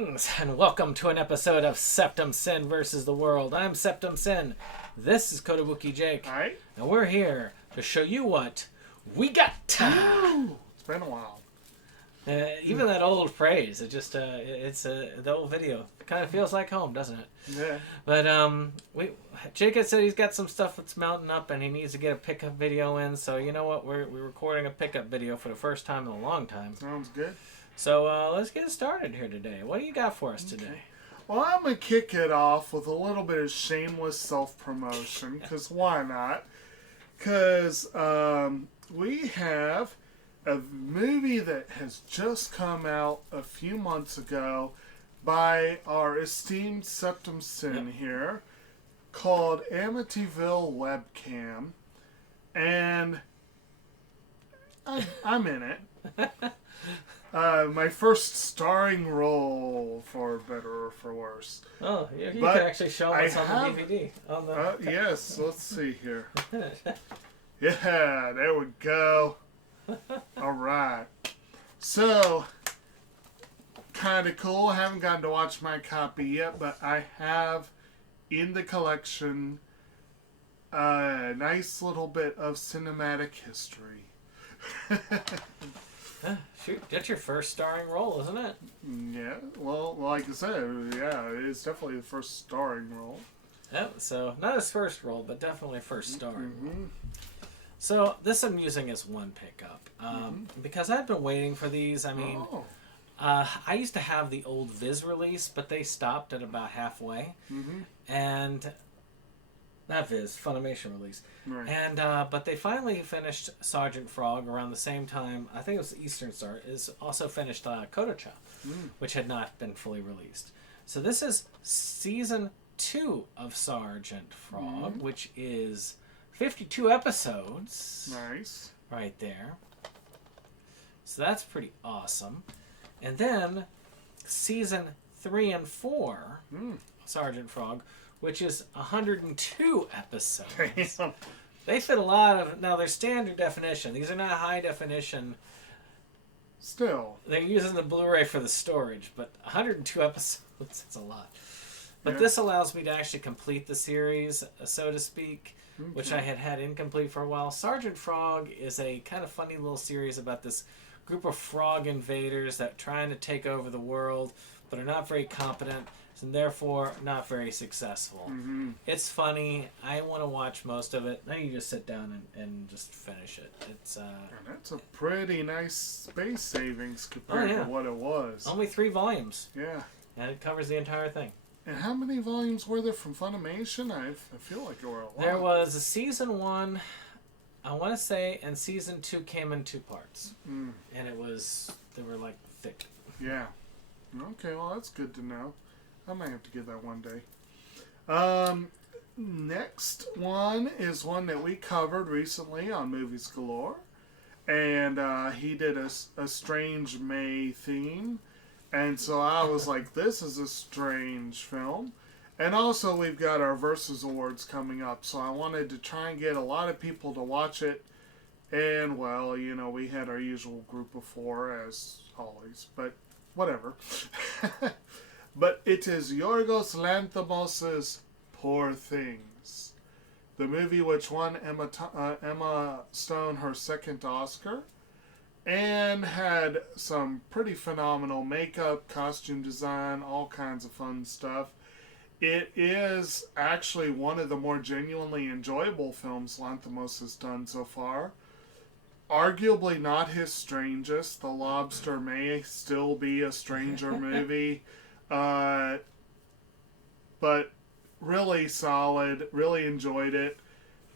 Greetings and welcome to an episode of SeptumSin versus the world. I'm SeptumSin. This is Kotobuki Jake. Alright. And we're here to show you what we got. It's been a while. Even that old phrase, the old video. It kind of feels like home, doesn't it? Yeah. But Jake had said he's got some stuff that's mounting up and he needs to get a pickup video in. So you know what? We're recording a pickup video for the first time in a long time. Sounds good. So let's get started here today. What do you got for us today? Well, I'm going to kick it off with a little bit of shameless self-promotion, because why not? Because we have a movie that has just come out a few months ago by our esteemed SeptumSin here, called Amityville Webcam, and I'm in it. My first starring role, for better or for worse. Oh, you can actually show us on the DVD. Yes, let's see here. Yeah, there we go. All right. So, kind of cool. I haven't gotten to watch my copy yet, but I have in the collection a nice little bit of cinematic history. Shoot, that's your first starring role, isn't it? Yeah, well, like I said, yeah, it's definitely the first starring role. Yep, so not his first role, but definitely first starring role. So this I'm using as one pickup. Because I've been waiting for these. I mean, I used to have the old Viz release, but they stopped at about halfway. And not Viz, Funimation release. Right. And but they finally finished Sergeant Frog around the same time. I think it was Eastern Star. Is also finished Kotocha, which had not been fully released. So this is season 2 of Sergeant Frog, which is 52 episodes. Nice. Right there. So that's pretty awesome. And then season 3 and 4, Sergeant Frog, which is 102 episodes. Damn. They fit a lot of... Now, they're standard definition. These are not high definition. Still. They're using the Blu-ray for the storage, but 102 episodes, it's a lot. But this allows me to actually complete the series, so to speak, which I had incomplete for a while. Sergeant Frog is a kind of funny little series about this group of frog invaders that are trying to take over the world, but are not very competent, and therefore not very successful. It's funny. I want to watch most of it. Now you just sit down and just finish it. It's and that's a pretty nice space savings compared to what it was. Only 3 volumes. Yeah. And it covers the entire thing. And how many volumes were there from Funimation? I feel like there were a lot. There was a season 1, I want to say, and season 2 came in 2 parts. And they were like thick. Yeah. Okay, well that's good to know. I might have to get that one day. Next one is one that we covered recently on Movies Galore. And he did a Strange May theme. And so I was like, this is a strange film. And also we've got our Versus Awards coming up. So I wanted to try and get a lot of people to watch it. And, well, you know, we had our usual group of 4 as always. But whatever. But it is Yorgos Lanthimos' Poor Things. The movie which won Emma Stone her second Oscar. And had some pretty phenomenal makeup, costume design, all kinds of fun stuff. It is actually one of the more genuinely enjoyable films Lanthimos has done so far. Arguably not his strangest. The Lobster may still be a stranger movie. But really solid, really enjoyed it.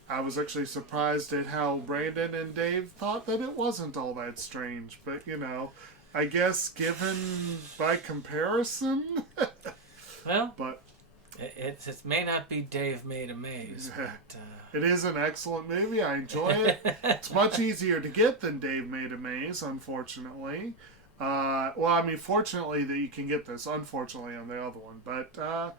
I was actually surprised at how Brandon and Dave thought that it wasn't all that strange. But, you know, I guess given by comparison. Well, but it may not be Dave Made a Maze. But, it is an excellent movie. I enjoy it. It's much easier to get than Dave Made a Maze, unfortunately. Well, I mean, fortunately that you can get this, unfortunately on the other one. But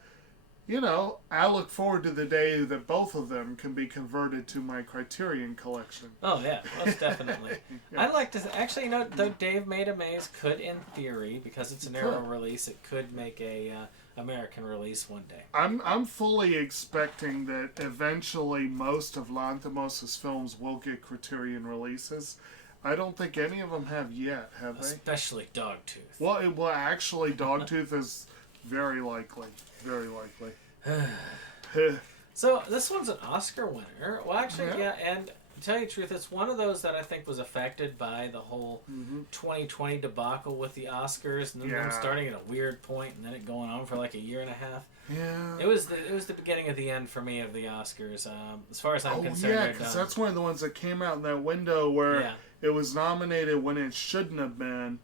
I look forward to the day that both of them can be converted to my Criterion collection. Oh, yeah, most definitely. Yeah. I'd like to... Actually, though Dave Made a Maze could, in theory, because it's an Arrow release, it could make a American release one day. I'm fully expecting that eventually most of Lanthimos' films will get Criterion releases. I don't think any of them have yet, have they? Especially Dogtooth. Well, actually, Dogtooth is very likely. Very likely. So, this one's an Oscar winner. Well, actually, yeah, and to tell you the truth, it's one of those that I think was affected by the whole 2020 debacle with the Oscars, and then them starting at a weird point, and then it going on for like a year and a half. Yeah. It was the beginning of the end for me of the Oscars, as far as I'm concerned. Yeah, because that's one of the ones that came out in that window where it was nominated when it shouldn't have been,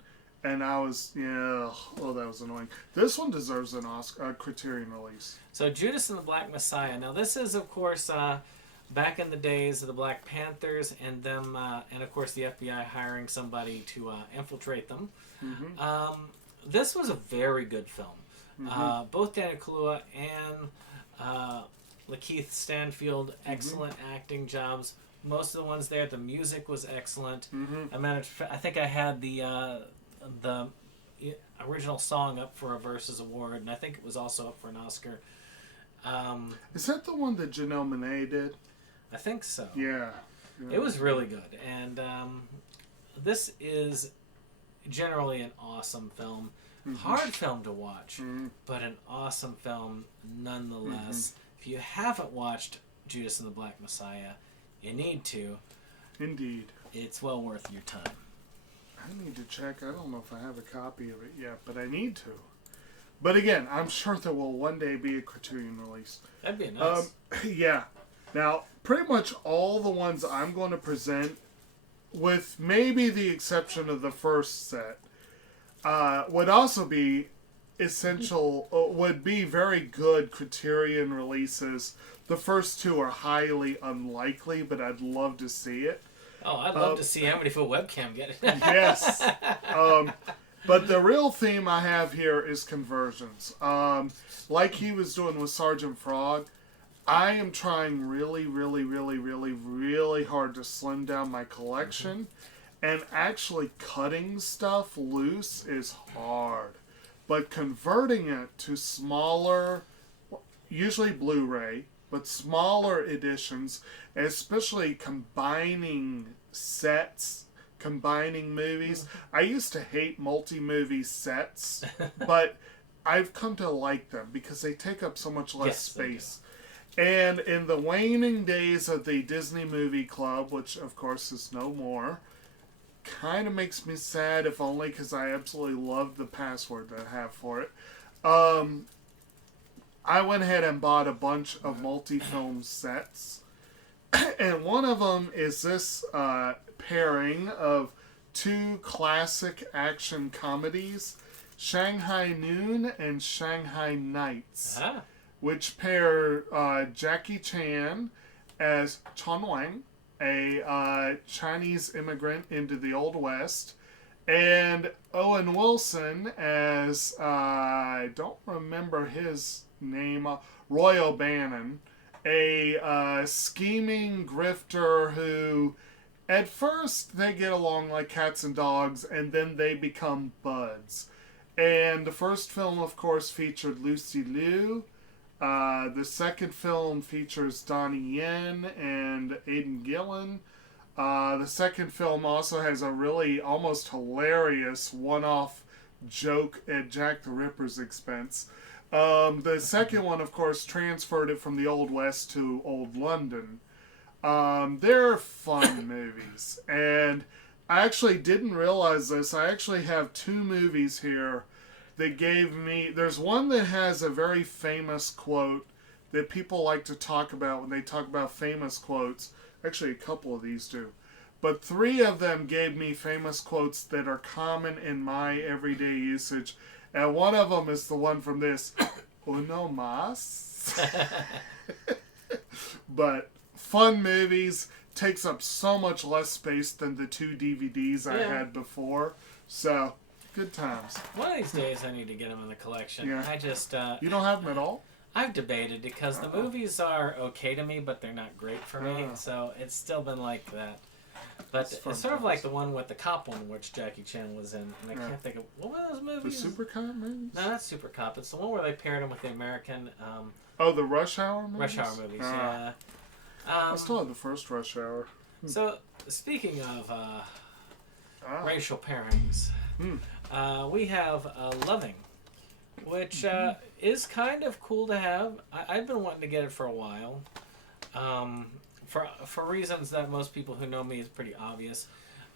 and I was, that was annoying. This one deserves an Oscar, Criterion release. So, Judas and the Black Messiah. Now, this is, of course, back in the days of the Black Panthers and them, and of course the FBI hiring somebody to infiltrate them. This was a very good film. Both Daniel Kaluuya and Lakeith Stanfield, excellent acting jobs. Most of the ones there, the music was excellent. I think I had the original song up for a Versus Award, and I think it was also up for an Oscar. Is that the one that Janelle Monáe did? I think so. Yeah. It was really good. And this is generally an awesome film. Hard film to watch, but an awesome film nonetheless. If you haven't watched Judas and the Black Messiah, you need to. Indeed. It's well worth your time. I need to check. I don't know if I have a copy of it yet, but I need to. But again, I'm sure there will one day be a Criterion release. That'd be nice. Yeah. Now, pretty much all the ones I'm going to present, with maybe the exception of the first set, would also be essential, would be very good Criterion releases. The first two are highly unlikely, but I'd love to see it. Oh, I'd love to see how many foot webcam get it. Yes. But the real theme I have here is conversions. Like he was doing with Sergeant Frog, I am trying really, really, really, really, really hard to slim down my collection. And actually cutting stuff loose is hard. But converting it to smaller, usually Blu-ray, but smaller editions, especially combining sets, combining movies. I used to hate multi-movie sets, but I've come to like them because they take up so much less space. And in the waning days of the Disney Movie Club, which of course is no more, kind of makes me sad, if only because I absolutely love the password that I have for it. I went ahead and bought a bunch of multi-film sets. And one of them is this pairing of two classic action comedies, Shanghai Noon and Shanghai Nights, which pair Jackie Chan as Chun Wang, a Chinese immigrant into the Old West, and Owen Wilson as, I don't remember his name, Roy O'Bannon, a scheming grifter who, at first, they get along like cats and dogs, and then they become buds. And the first film, of course, featured Lucy Liu. The second film features Donnie Yen and Aidan Gillen. The second film also has a really almost hilarious one-off joke at Jack the Ripper's expense. The second one, of course, transferred it from the Old West to Old London. They're fun movies. And I actually didn't realize this. I actually have two movies here that gave me... There's one that has a very famous quote that people like to talk about when they talk about famous quotes. Actually, a couple of these do. But three of them gave me famous quotes that are common in my everyday usage. And one of them is the one from this, Uno mas. But fun movies, takes up so much less space than the two DVDs I had before. So, good times. One of these days I need to get them in the collection. Yeah. I just... you don't have them at all? I've debated because the movies are okay to me, but they're not great for me. So it's still been like that. But it's sort of like the one with the cop one, which Jackie Chan was in. And I can't think of... What were those movies? The Super Cop movies? No, not Super Cop. It's the one where they paired him with the American... the Rush Hour movies? Rush Hour movies, yeah. I still have the first Rush Hour. So, speaking of racial pairings, we have Loving, which is kind of cool to have. I've been wanting to get it for a while, for reasons that most people who know me is pretty obvious.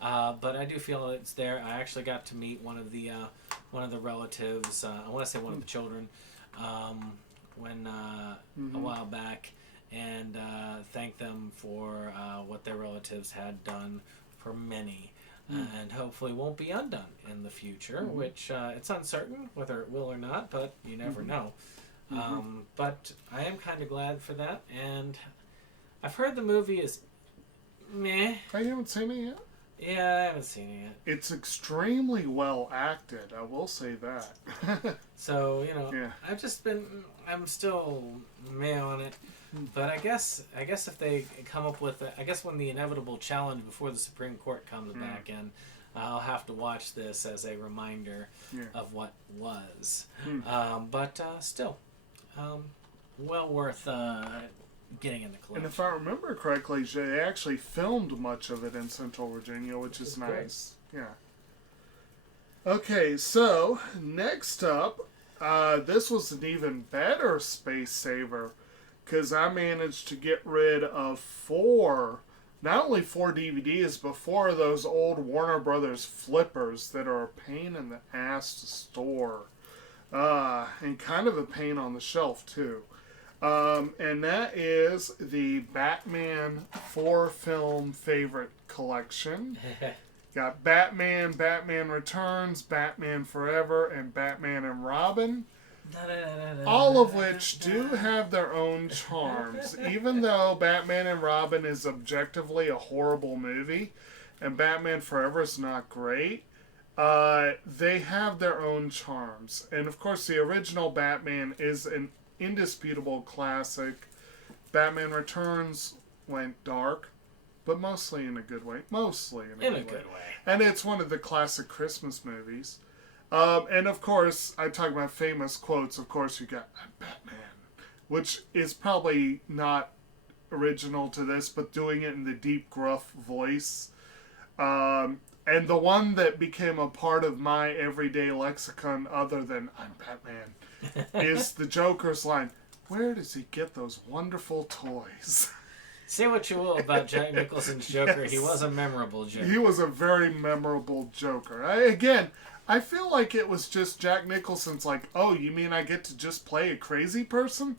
But I do feel it's there. I actually got to meet one of the relatives. I want to say one of the children, when a while back, and thank them for what their relatives had done for many. And hopefully won't be undone in the future, which it's uncertain whether it will or not, but you never know. But I am kind of glad for that, and I've heard the movie is meh. Oh, you haven't seen it yet? Yeah, I haven't seen it yet. It's extremely well acted, I will say that. So, I'm still meh on it. But I guess if they come up with I guess when the inevitable challenge before the Supreme Court comes back in, I'll have to watch this as a reminder of what was. But still, well worth getting in the collection. And if I remember correctly, they actually filmed much of it in Central Virginia, which is nice. Good. Yeah. Okay, so next up, this was an even better space saver, because I managed to get rid of not only 4 DVDs, but 4 of those old Warner Brothers flippers that are a pain in the ass to store. And kind of a pain on the shelf, too. And that is the Batman 4-film favorite collection. Got Batman, Batman Returns, Batman Forever, and Batman and Robin. All of which do have their own charms. Even though Batman and Robin is objectively a horrible movie, and Batman Forever is not great, they have their own charms. And of course, the original Batman is an indisputable classic. Batman Returns went dark, but mostly in a good way. Mostly in a good way. And it's one of the classic Christmas movies. And of course, I talk about famous quotes. Of course, you got Batman, which is probably not original to this, but doing it in the deep, gruff voice. And the one that became a part of my everyday lexicon, other than I'm Batman, is the Joker's line, "Where does he get those wonderful toys?" Say what you will about Jack Nicholson's Joker, yes. He was a memorable Joker. He was a very memorable Joker. I feel like it was just Jack Nicholson's like, oh, you mean I get to just play a crazy person?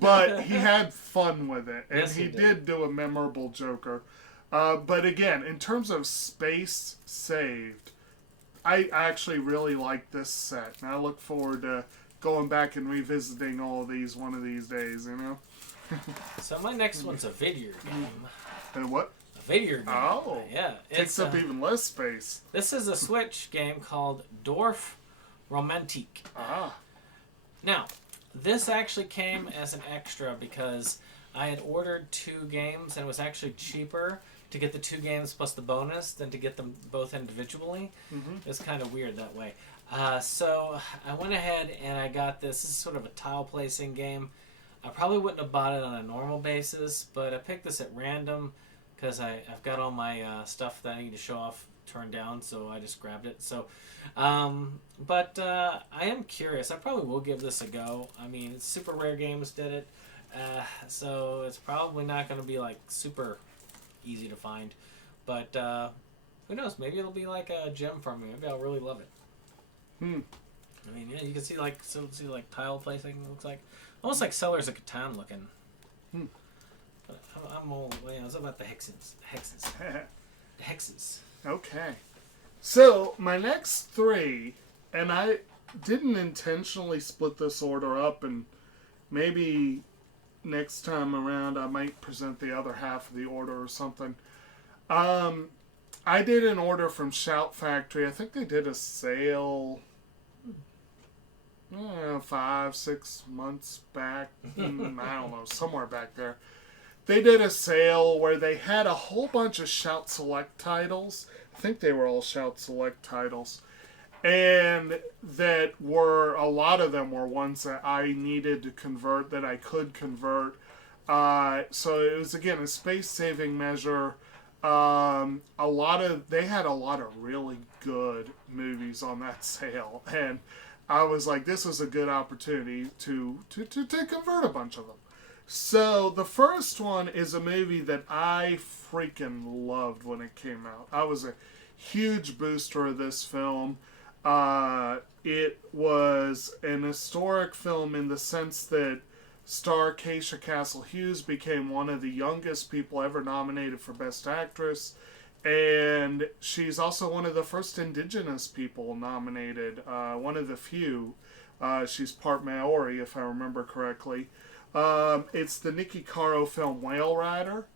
But he had fun with it, and yes, he did do a memorable Joker. But again, in terms of space saved, I actually really like this set, and I look forward to going back and revisiting all of these one of these days, you know? So my next one's a video game. And what? Video game. Oh, yeah. Takes up even less space. This is a Switch game called Dorf Romantik. Now, this actually came as an extra because I had ordered 2 games and it was actually cheaper to get the 2 games plus the bonus than to get them both individually. It's kind of weird that way. So I went ahead and I got this. This is sort of a tile placing game. I probably wouldn't have bought it on a normal basis, but I picked this at random because I've got all my stuff that I need to show off turned down, so I just grabbed it. So, but I am curious. I probably will give this a go. I mean, it's Super Rare Games did it, so it's probably not going to be like super easy to find. But who knows? Maybe it'll be like a gem for me. Maybe I'll really love it. I mean, yeah, you can see like tile placing. It looks like almost like Sellers of Catan looking. But I'm all it's about the hexes. The hexes. Okay. So my next 3, and I didn't intentionally split this order up, and maybe next time around I might present the other half of the order or something. I did an order from Shout Factory. I think they did a sale 5-6 months back. I don't know, somewhere back there. They did a sale where they had a whole bunch of Shout Select titles. I think they were all Shout Select titles. And that were, a lot of them were ones that I needed to convert, that I could convert. So it was, again, a space-saving measure. They had a lot of really good movies on that sale. And I was like, this was a good opportunity to convert a bunch of them. So the first one is a movie that I freaking loved when it came out. I was a huge booster of this film. It was an historic film in the sense that star Keisha Castle Hughes became one of the youngest people ever nominated for Best Actress. And she's also one of the first Indigenous people nominated, one of the few. She's part Maori, if I remember correctly. It's the Nikki Caro film Whale Rider,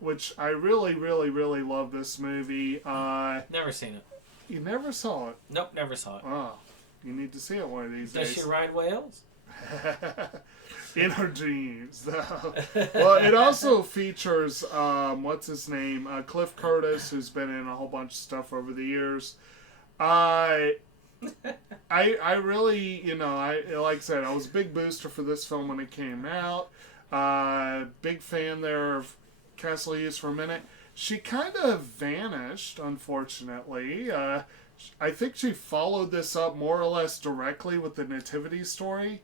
which I really, really, really love this movie. Never seen it. You never saw it? Nope, never saw it. Oh, you need to see it one of these days. Does she ride whales? In her dreams, though. Well, it also features, what's his name? Cliff Curtis, who's been in a whole bunch of stuff over the years. I really, like I said, I was a big booster for this film when it came out. Big fan there of Castle Hughes for a minute. She kind of vanished, unfortunately. I think she followed this up more or less directly with the Nativity story,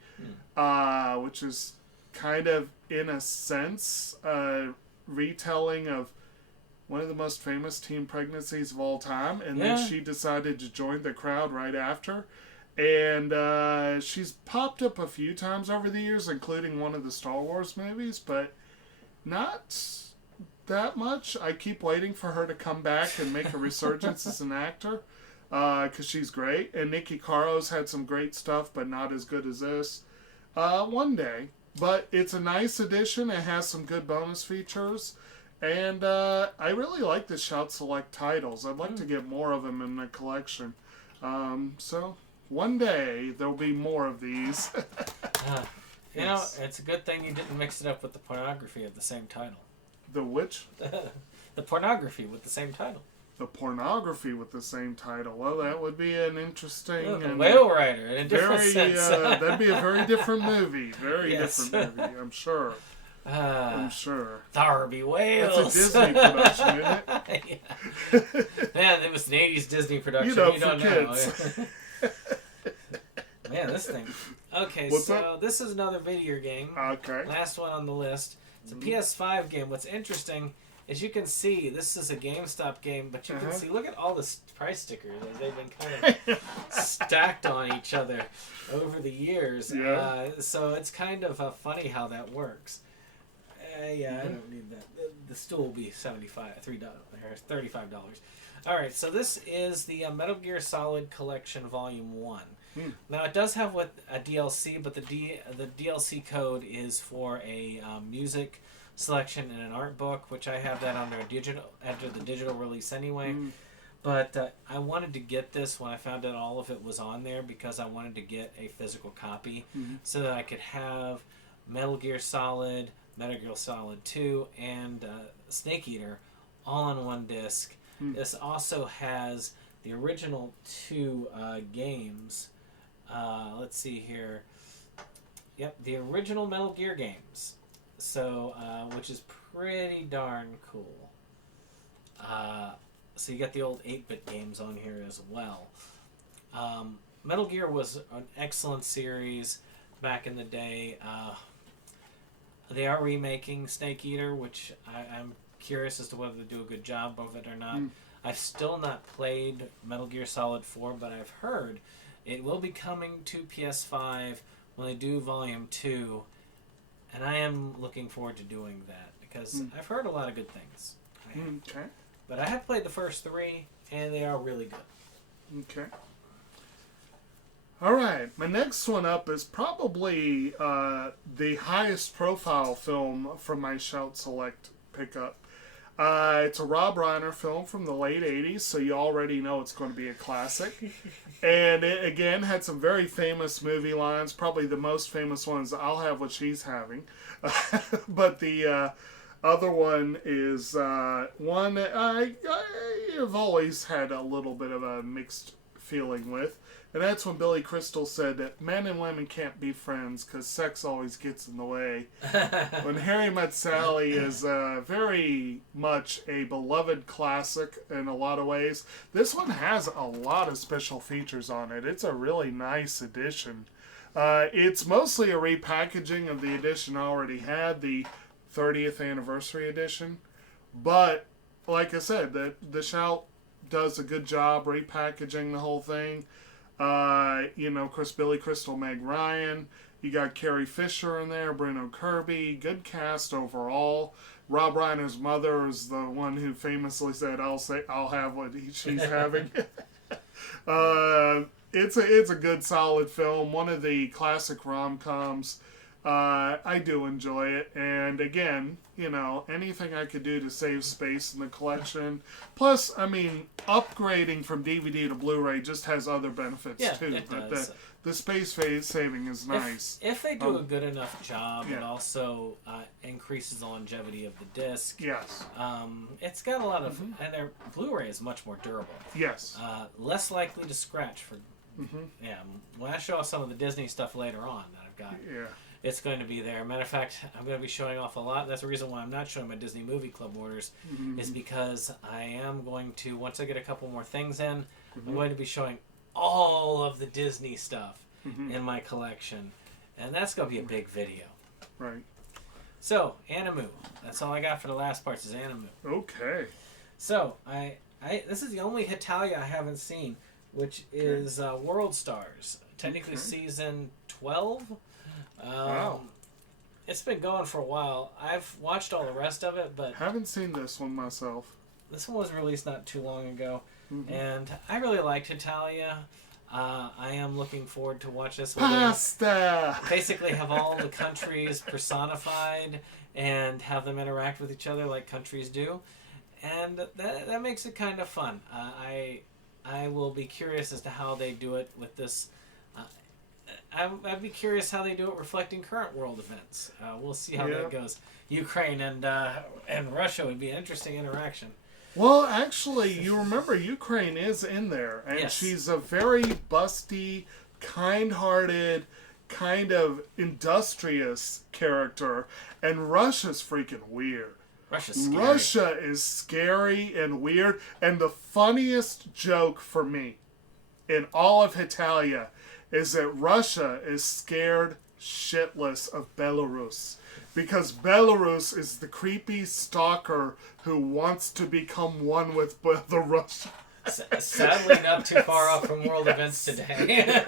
which is kind of, in a sense, a retelling of one of the most famous teen pregnancies of all time. And then she decided to join the crowd right after. And she's popped up a few times over the years, including one of the Star Wars movies, but not that much. I keep waiting for her to come back and make a resurgence as an actor. Because she's great. And Nikki Caro's had some great stuff, but not as good as this. One day. But it's a nice addition. It has some good bonus features. And I really like the Shout Select titles. I'd like to get more of them in the collection. So one day there'll be more of these. It's a good thing you didn't mix it up with the pornography of the same title. The which? The pornography with the same title. The pornography with the same title. Well, that would be an interesting... The Whale Rider, in a different sense. That'd be a very different movie. Very different movie, I'm sure. I'm sure. Darby Wales. That's a Disney production, isn't it? Yeah. Man, it was an 80s Disney production. You don't know. Man, this thing. Okay, this is another video game. Okay. Last one on the list. It's a PS5 game. What's interesting... As you can see, this is a GameStop game, but you can see, look at all the price stickers. They've been kind of stacked on each other over the years. Yeah. So it's kind of funny how that works. I don't need that. The stool will be $35. All right, so this is the Metal Gear Solid Collection Volume 1. Now, it does have a DLC, but the DLC code is for a music selection in an art book, which I have that under the digital release anyway. But I wanted to get this when I found out all of it was on there because I wanted to get a physical copy so that I could have Metal Gear Solid, Metal Gear Solid 2, and Snake Eater all on one disc. This also has the original 2 games. Let's see here. Yep, the original Metal Gear games. So, which is pretty darn cool. So you got the old 8-bit games on here as well. Metal Gear was an excellent series back in the day. They are remaking Snake Eater, which I'm curious as to whether they do a good job of it or not. I've still not played Metal Gear Solid 4, but I've heard it will be coming to PS5 when they do Volume 2. And I am looking forward to doing that because I've heard a lot of good things. Okay. But I have played the first 3, and they are really good. Okay. All right. My next one up is probably the highest profile film from my Shout Select pickup. It's a Rob Reiner film from the late 80s, so you already know it's going to be a classic. And it, again, had some very famous movie lines. Probably the most famous one is, "I'll have what she's having." But the other one is one that I have always had a little bit of a mixed feeling with. And that's when Billy Crystal said that men and women can't be friends because sex always gets in the way. When Harry Met Sally is very much a beloved classic in a lot of ways. This one has a lot of special features on it. It's a really nice edition. It's mostly a repackaging of the edition I already had, the 30th anniversary edition. But, like I said, the Shout does a good job repackaging the whole thing. Of course, Billy Crystal, Meg Ryan. You got Carrie Fisher in there, Bruno Kirby. Good cast overall. Rob Reiner's mother is the one who famously said, "I'll have what she's having." It's a good, solid film. One of the classic rom-coms. I do enjoy it, and again, anything I could do to save space in the collection. Plus, I mean, upgrading from DVD to Blu-ray just has other benefits too. It But does. the space saving is nice. If they do a good enough job, yeah. it also increases the longevity of the disc. Yes. It's got a lot of, and their Blu-ray is much more durable. Yes. Less likely to scratch for. Yeah. When I show off some of the Disney stuff later on that I've got. Yeah. It's going to be there. Matter of fact, I'm going to be showing off a lot. That's the reason why I'm not showing my Disney Movie Club orders, is because I am going to, once I get a couple more things in, I'm going to be showing all of the Disney stuff in my collection. And that's going to be a big video. Right. So, Animu. That's all I got for the last parts is Animu. Okay. So, this is the only Hitalia I haven't seen, which is World Stars. Technically season 12. Wow. It's been going for a while. I've watched all the rest of it, but Haven't seen this one myself. this one was released not too long ago, and I really liked Italia. I am looking forward to watch this. Pasta! Basically have all the countries personified and have them interact with each other like countries do, and that makes it kind of fun. I will be curious as to how they do it with this. I'd be curious how they do it reflecting current world events. We'll see how that goes. Ukraine and Russia would be an interesting interaction. Well, actually, you remember Ukraine is in there, and she's a very busty, kind-hearted, kind of industrious character, and Russia's freaking weird. Russia is scary and weird, and the funniest joke for me in all of Hitalia is that Russia is scared shitless of Belarus. Because Belarus is the creepy stalker who wants to become one with the Russians. Sadly, not too far off from world events today.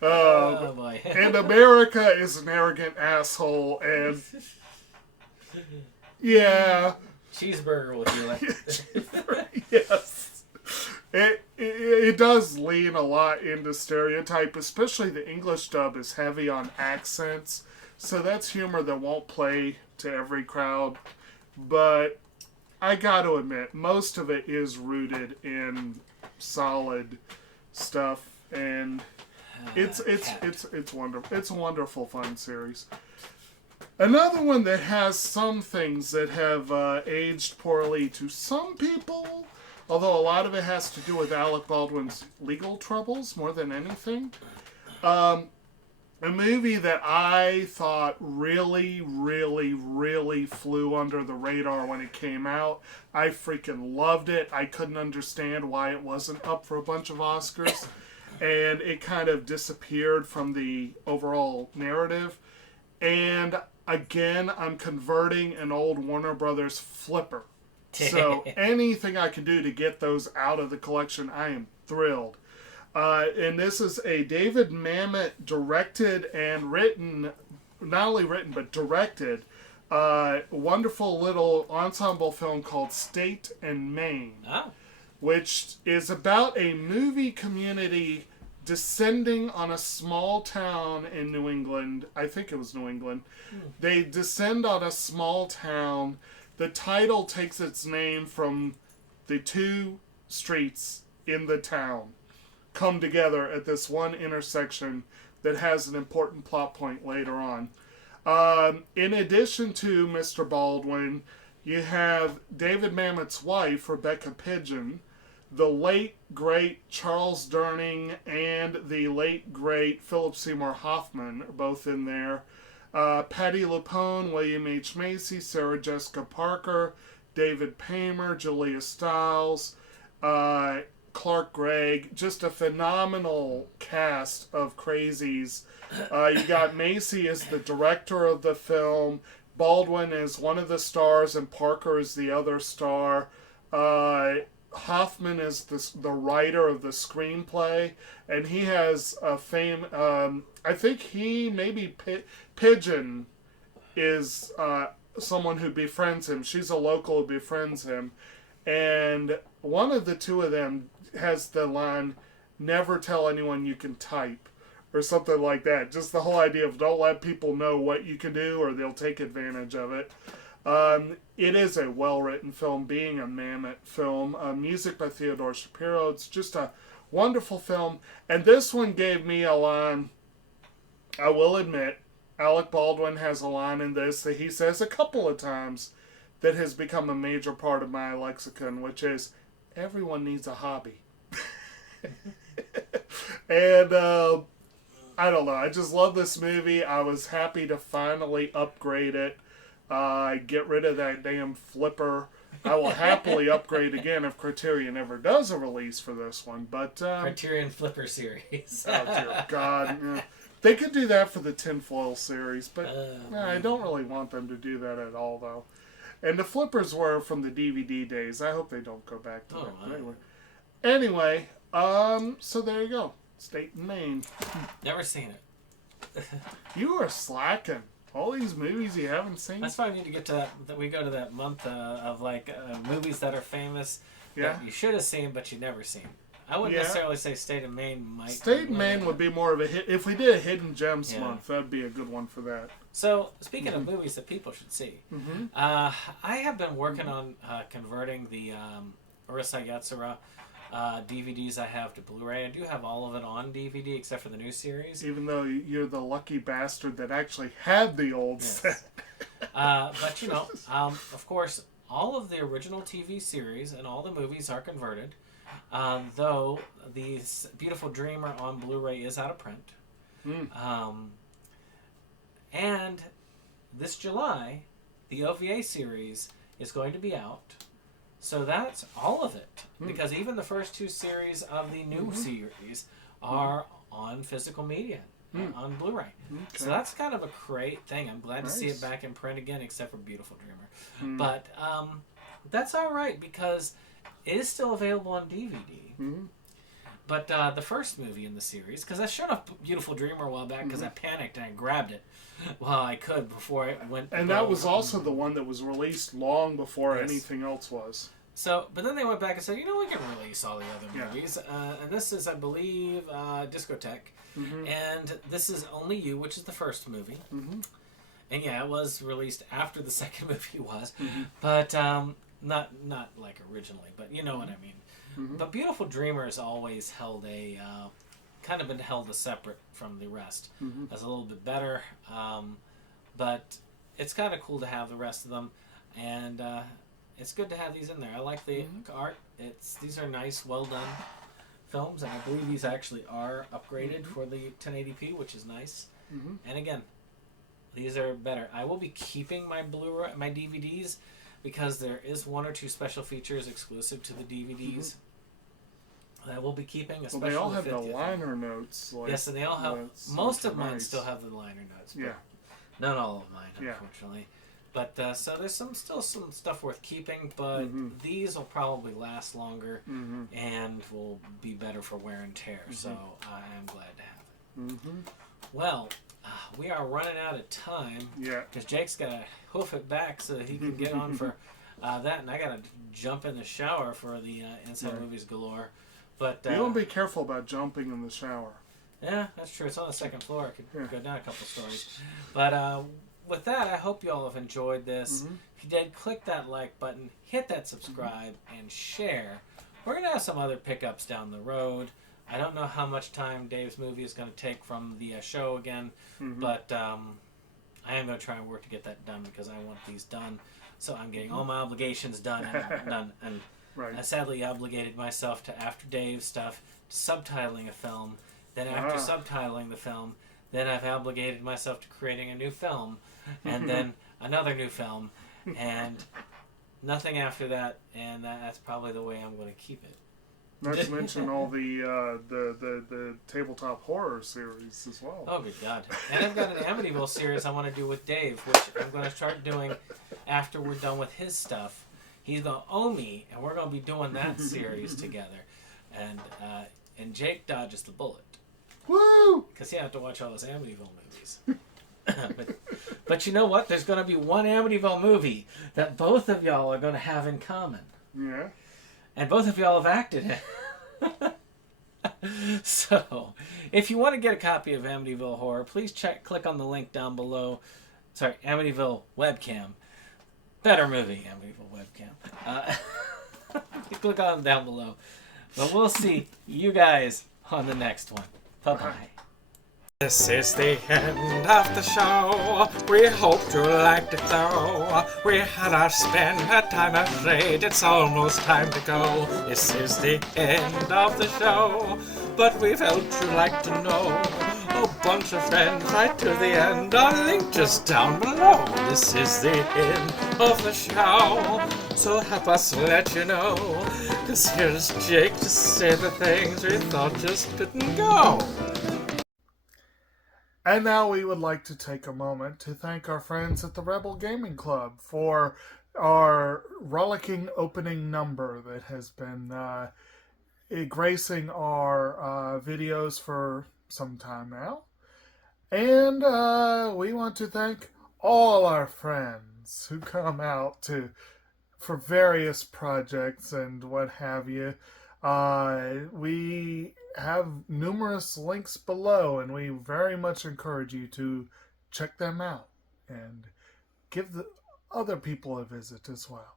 Oh boy. And America is an arrogant asshole, and yeah. Cheeseburger with you. Yes. It does lean a lot into stereotype, especially the English dub is heavy on accents, so that's humor that won't play to every crowd. But I got to admit, most of it is rooted in solid stuff, and it's wonderful. It's a wonderful, fun series. Another one that has some things that have aged poorly to some people. Although a lot of it has to do with Alec Baldwin's legal troubles more than anything. A movie that I thought really, really, really flew under the radar when it came out. I freaking loved it. I couldn't understand why it wasn't up for a bunch of Oscars. And it kind of disappeared from the overall narrative. And again, I'm converting an old Warner Brothers flipper. So anything I can do to get those out of the collection, I am thrilled. And this is a David Mamet directed and written, not only written, but directed, wonderful little ensemble film called State and Maine, which is about a movie community descending on a small town in New England. I think it was New England. They descend on a small town the title takes its name from the two streets in the town come together at this one intersection that has an important plot point later on. In addition to Mr. Baldwin, you have David Mamet's wife, Rebecca Pidgeon, the late, great Charles Durning, and the late, great Philip Seymour Hoffman are both in there. Patti LuPone, William H. Macy, Sarah Jessica Parker, David Paymer, Julia Stiles, Clark Gregg. Just a phenomenal cast of crazies. You got Macy as the director of the film, Baldwin is one of the stars, and Parker is the other star. Hoffman is the writer of the screenplay, and he has a I think he maybe Pigeon is someone who befriends him. She's a local who befriends him, and one of the two of them has the line, "Never tell anyone you can type," or something like that. Just the whole idea of don't let people know what you can do or they'll take advantage of it. It is a well-written film, being a Mamet film. Music by Theodore Shapiro. It's just a wonderful film. And this one gave me a line, I will admit, Alec Baldwin has a line in this that he says a couple of times that has become a major part of my lexicon, which is, everyone needs a hobby. And I don't know. I just love this movie. I was happy to finally upgrade it. Get rid of that damn flipper. I will happily upgrade again if Criterion ever does a release for this one. But Criterion Flipper series. Oh dear God. Yeah. They could do that for the Tinfoil series, but I don't really want them to do that at all, though. And the flippers were from the DVD days. I hope they don't go back to that. Wow. Anyway, so there you go. State and Maine. Never seen it. You are slacking. All these movies you haven't seen. That's why we need to get to that. We go to that month of movies that are famous that you should have seen but you never seen. I wouldn't necessarily say State of Maine might. State and Maine would be more of a hit. If we did a Hidden Gems month, that'd be a good one for that. So, speaking of movies that people should see, I have been working on converting the Urusei Yatsura DVDs I have to Blu-ray. I do have all of it on DVD except for the new series. Even though you're the lucky bastard that actually had the old set. But, you know, of course, all of the original TV series and all the movies are converted. Though the Beautiful Dreamer on Blu-ray is out of print. And this July, the OVA series is going to be out. So that's all of it. Because even the first two series of the new series are on physical media, on Blu-ray. So that's kind of a great thing. I'm glad to see it back in print again, except for Beautiful Dreamer. But that's all right, because it is still available on DVD. But the first movie in the series, because I showed up Beautiful Dreamer a while back because I panicked and I grabbed it while I could before it went. And that was also the one that was released long before anything else was. So, but then they went back and said, you know, we can release all the other movies. And this is, I believe, Discotheque. And this is Only You, which is the first movie. And yeah, it was released after the second movie was. But not like originally, but you know what I mean. But Beautiful Dreamer has always held a kind of been held as separate from the rest, as a little bit better. But it's kind of cool to have the rest of them, and it's good to have these in there. I like the art. These are nice, well done films, and I believe these actually are upgraded for the 1080p, which is nice. And again, these are better. I will be keeping my Blu-ray, my DVDs, because there is one or two special features exclusive to the DVDs that we'll be keeping. Especially they all have the liner notes. Like, yes, and they all have. Most of mine still have the liner notes. But not all of mine, unfortunately. But so there's still some stuff worth keeping, but these will probably last longer and will be better for wear and tear. So I am glad to have it. Well, we are running out of time. Because Jake's got to hoof it back so that he can get on for that, and I got to jump in the shower for the Inside Movies Galore. But you don't be careful about jumping in the shower. Yeah, that's true. It's on the second floor. I could go down a couple stories. But with that, I hope you all have enjoyed this. Mm-hmm. If you did, click that like button, hit that subscribe, and share. We're going to have some other pickups down the road. I don't know how much time Dave's movie is going to take from the show again, but I am going to try and work to get that done because I want these done. So I'm getting all my obligations done and done. And I sadly obligated myself to, after Dave's stuff, subtitling a film. Then after subtitling the film, then I've obligated myself to creating a new film, and then another new film, and nothing after that, and that's probably the way I'm going to keep it. Not to mention all the tabletop horror series as well. Oh, good God. And I've got an Amityville series I want to do with Dave, which I'm going to start doing after we're done with his stuff. He's going to owe me, and we're going to be doing that series together. And Jake dodges the bullet. Woo! Because he had to watch all those Amityville movies. but you know what? There's going to be one Amityville movie that both of y'all are going to have in common. Yeah. And both of y'all have acted in. So, if you want to get a copy of Amityville Horror, please click on the link down below. Sorry, Amityville Webcam. Better movie, Amityville Webcam. Click on it down below. But we'll see you guys on the next one. Bye-bye. This is the end of the show. We hope you liked it though. We had our spend, had time afraid. It's almost time to go. This is the end of the show. But we felt you'd like to know. A bunch of friends right to the end. Our link just down below. This is the end of the show. So help us let you know. 'Cause here's Jake to say the things we thought just didn't go. And now we would like to take a moment to thank our friends at the Rebel Gaming Club for our rollicking opening number that has been gracing our videos for some time now. And we want to thank all our friends who come out for various projects and what have you. We have numerous links below, and we very much encourage you to check them out and give the other people a visit as well.